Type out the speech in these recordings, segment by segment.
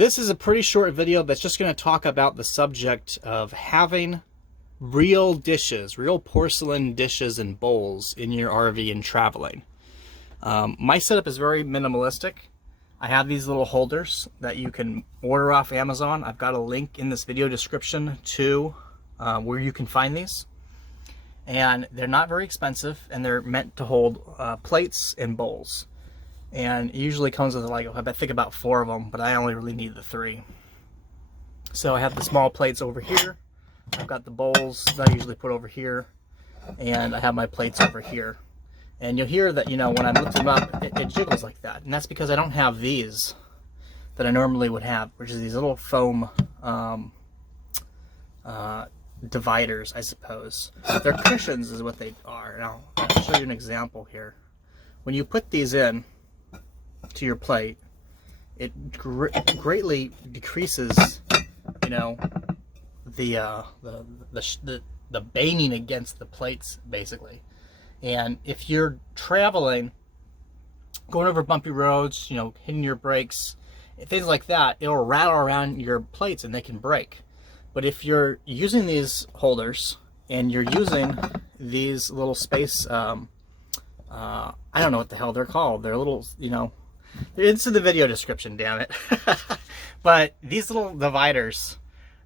This is a pretty short video that's just going to talk about the subject of having real dishes, real porcelain dishes and bowls in your RV and traveling. My setup is very minimalistic. I have these little holders that you can order off Amazon. I've got a link in this video description to where you can find these. And they're not very expensive, and they're meant to hold plates and bowls. And it usually comes with, like, I think about 4 of them, but I only really need the 3. So I have the small plates over here. I've got the bowls that I usually put over here, and I have my plates over here. And you'll hear that, you know, when I lift them up, it jiggles like that. And that's because I don't have these that I normally would have, which is these little foam dividers, I suppose. They're cushions is what they are. And I'll show you an example here. When you put these in to your plate, it greatly decreases, you know, the banging against the plates, basically. And if you're traveling, going over bumpy roads, you know, hitting your brakes, things like that, it'll rattle around your plates and they can break. But if you're using these holders and you're using these little space, I don't know what the hell they're called. They're little, you know, it's in the video description, damn it. But these little dividers,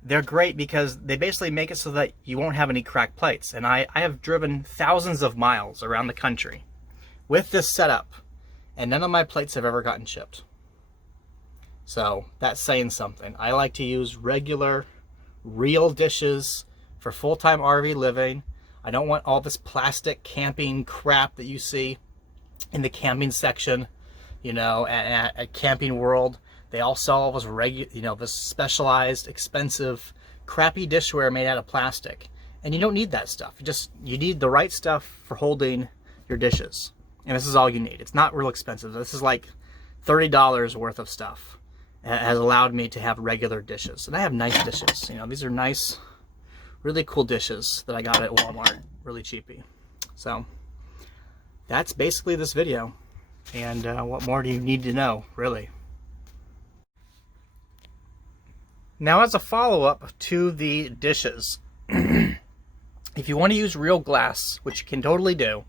they're great because they basically make it so that you won't have any cracked plates. And I have driven thousands of miles around the country with this setup, and none of my plates have ever gotten chipped. So that's saying something. I like to use regular, real dishes for full-time RV living. I don't want all this plastic camping crap that you see in the camping section, you know, at Camping World. They all sell this this specialized, expensive, crappy dishware made out of plastic. And you don't need that stuff. You need the right stuff for holding your dishes. And this is all you need. It's not real expensive. This is like $30 worth of stuff. It has allowed me to have regular dishes. And I have nice dishes. You know, these are nice, really cool dishes that I got at Walmart, really cheapy. So that's basically this video. And what more do you need to know, really? Now, as a follow-up to the dishes, if you want to use real glass, which you can totally do,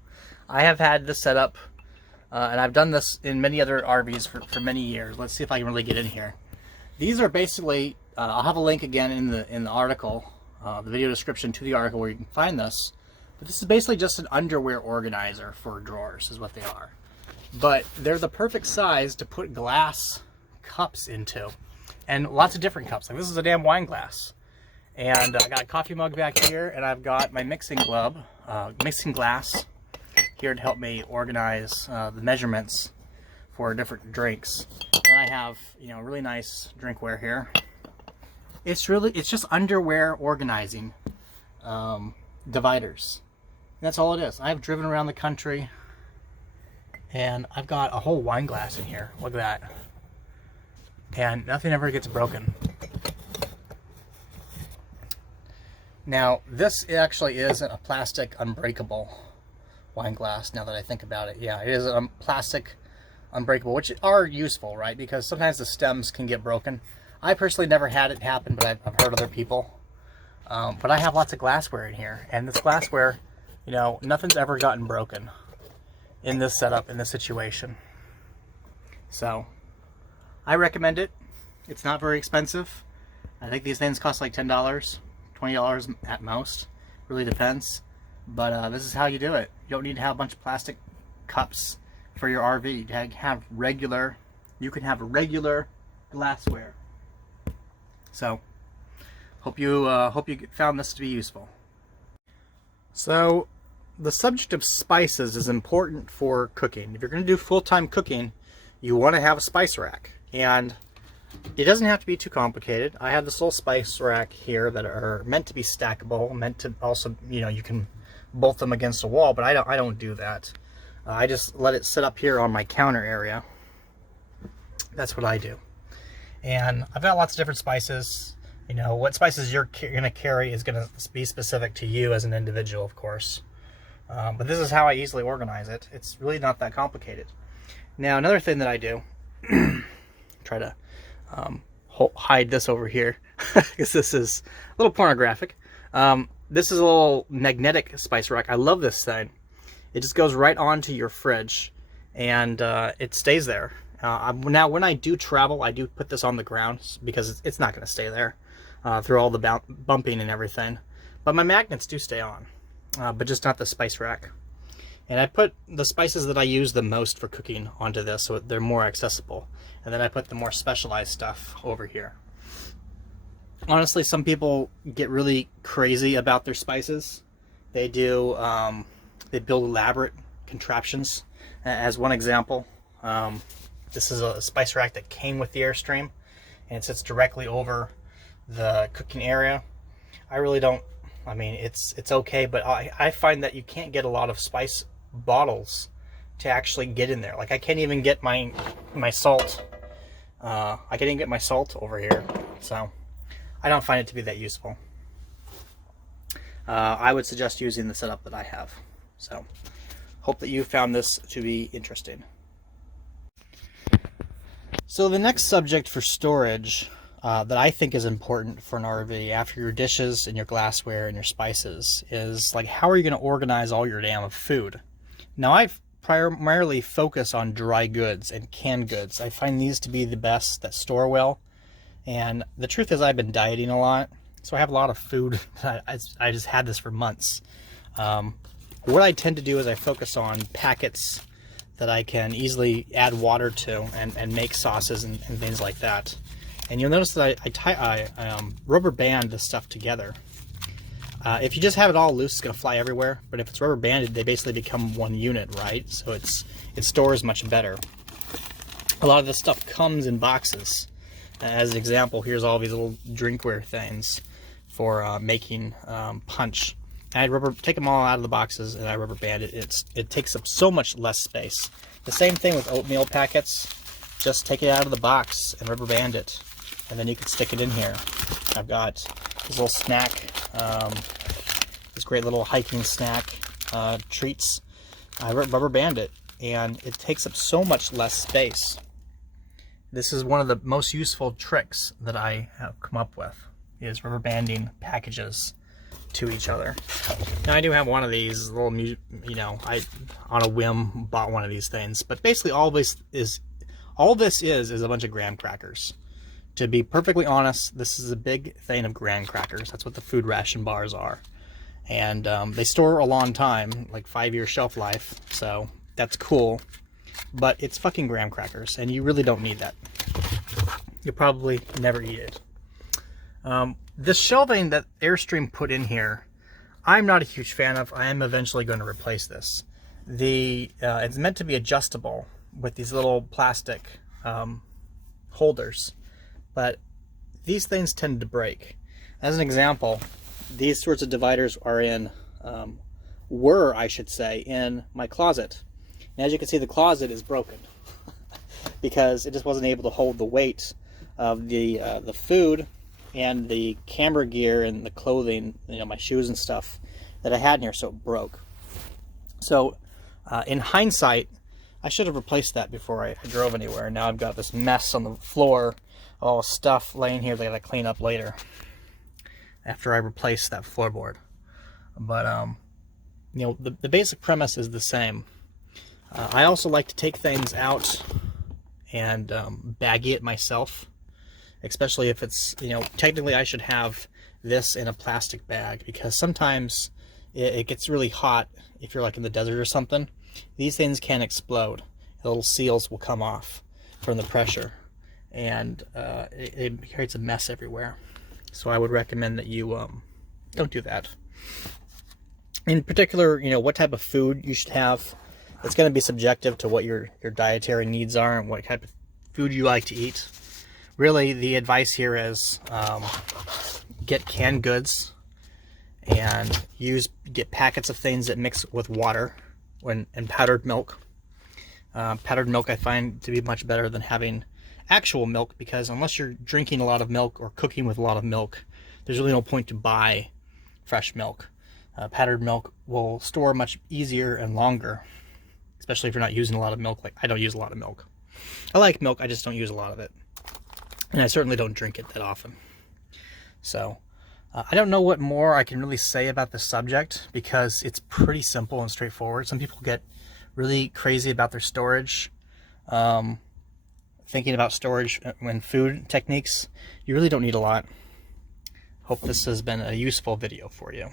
I have had this set up, and I've done this in many other RVs for many years. Let's see if I can really get in here. These are basically, I'll have a link again in the article, the video description to the article where you can find this. But this is basically just an underwear organizer for drawers, is what they are. But they're the perfect size to put glass cups into. And lots of different cups. Like, this is a damn wine glass. And I got a coffee mug back here, and I've got my mixing glass here to help me organize the measurements for different drinks. And I have, you know, really nice drinkware here. It's just underwear organizing dividers. And that's all it is. I've driven around the country, and I've got a whole wine glass in here. Look at that. And nothing ever gets broken. Now, this actually is a plastic unbreakable wine glass, now that I think about it. Yeah, it is a plastic unbreakable, which are useful, right? Because sometimes the stems can get broken. I personally never had it happen, but I've heard other people. But I have lots of glassware in here. And this glassware, you know, nothing's ever gotten broken in this setup, in this situation. So I recommend it. It's not very expensive. I think these things cost like $10, $20 at most. Really depends. But this is how you do it. You don't need to have a bunch of plastic cups for your RV. You can have regular glassware. So hope you found this to be useful. So the subject of spices is important for cooking. If you're going to do full-time cooking, you want to have a spice rack. And it doesn't have to be too complicated. I have this little spice rack here that are meant to be stackable, meant to also, you know, you can bolt them against a wall, but I don't do that. I just let it sit up here on my counter area. That's what I do. And I've got lots of different spices. You know, what spices you're going to carry is going to be specific to you as an individual, of course. But this is how I easily organize it. It's really not that complicated. Now, another thing that I do, try to hide this over here because this is a little pornographic. This is a little magnetic spice rack. I love this thing. It just goes right onto your fridge, and it stays there. Now, when I do travel, I do put this on the ground because it's not going to stay there through all the bumping and everything. But my magnets do stay on, but just not the spice rack. And I put the spices that I use the most for cooking onto this so they're more accessible. And then I put the more specialized stuff over here. Honestly, some people get really crazy about their spices. They do, they build elaborate contraptions. As one example, this is a spice rack that came with the Airstream, and it sits directly over the cooking area. I really don't, I mean, it's okay, but I find that you can't get a lot of spice bottles to actually get in there. Like, I can't even get my salt. I can't even get my salt over here, so I don't find it to be that useful. I would suggest using the setup that I have. So, hope that you found this to be interesting. So the next subject for storage that I think is important for an RV after your dishes and your glassware and your spices is, like, how are you going to organize all your damn food? Now, I primarily focus on dry goods and canned goods. I find these to be the best that store well. And the truth is, I've been dieting a lot, so I have a lot of food. I just had this for months. What I tend to do is I focus on packets that I can easily add water to and make sauces and things like that. And you'll notice that I rubber band this stuff together. If you just have it all loose, it's going to fly everywhere. But if it's rubber banded, they basically become one unit, right? So it stores much better. A lot of this stuff comes in boxes. As an example, here's all these little drinkware things for making punch. I take them all out of the boxes and I rubber band it. It takes up so much less space. The same thing with oatmeal packets. Just take it out of the box and rubber band it, and then you can stick it in here. I've got this little snack, this great little hiking snack treats. I rubber band it, and it takes up so much less space. This is one of the most useful tricks that I have come up with, is rubber banding packages to each other. Now, I do have one of these little, you know, I on a whim bought one of these things, but basically all this is a bunch of graham crackers. To be perfectly honest, this is a big thing of graham crackers. That's what the food ration bars are, and they store a long time, like 5-year shelf life, so that's cool. But it's fucking graham crackers, and you really don't need that. You'll probably never eat it. This shelving that Airstream put in here, I'm not a huge fan of. I am eventually going to replace this. It's meant to be adjustable with these little plastic holders, but these things tend to break. As an example, these sorts of dividers are were in my closet. And as you can see, the closet is broken because it just wasn't able to hold the weight of the food and the camera gear and the clothing, you know, my shoes and stuff that I had in here, so it broke. So in hindsight, I should have replaced that before I drove anywhere. Now I've got this mess on the floor, all stuff laying here that I gotta clean up later after I replace that floorboard. But you know, the basic premise is the same. I also like to take things out and baggy it myself, especially if it's, you know, technically I should have this in a plastic bag, because sometimes it gets really hot if you're like in the desert or something. These things can explode. The little seals will come off from the pressure, and it creates a mess everywhere. So I would recommend that you don't do that. In particular, you know, what type of food you should have. It's going to be subjective to what your dietary needs are and what type of food you like to eat. Really, the advice here is get canned goods and get packets of things that mix with water and powdered milk. Powdered milk I find to be much better than having actual milk, because unless you're drinking a lot of milk or cooking with a lot of milk, there's really no point to buy fresh milk. Powdered milk will store much easier and longer, especially if you're not using a lot of milk. Like, I don't use a lot of milk. I like milk, I just don't use a lot of it. and I certainly don't drink it that often. So I don't know what more I can really say about the subject, because it's pretty simple and straightforward. Some people get really crazy about their storage, thinking about storage when food techniques. You really don't need a lot. Hope this has been a useful video for you.